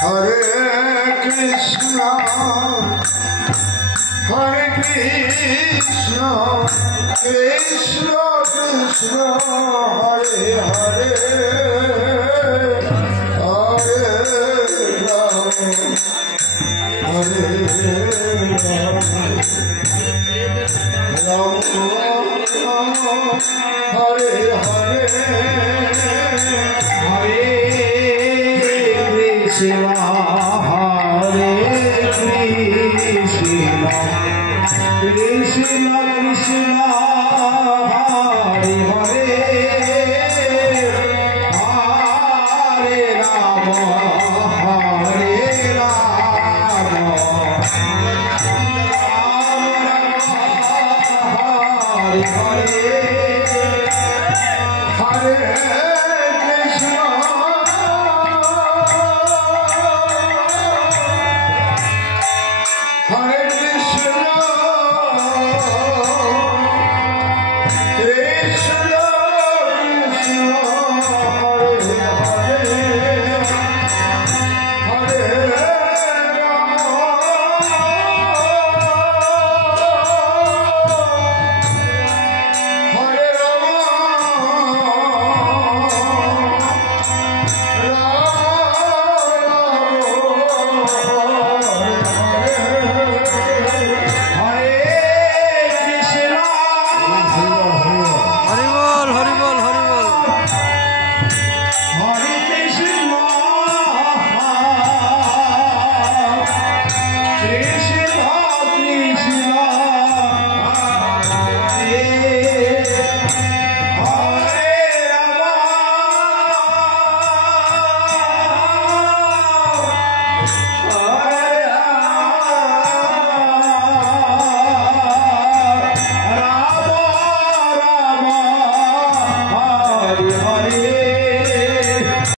Hare Krishna, Hare Krishna, Krishna Krishna, Hare Hare, Hare Ram, Hare Ram, Ram Ram, Hare Hare, Hare Krishna, Hare Krishna, Krishna Krishna, Hare Hare.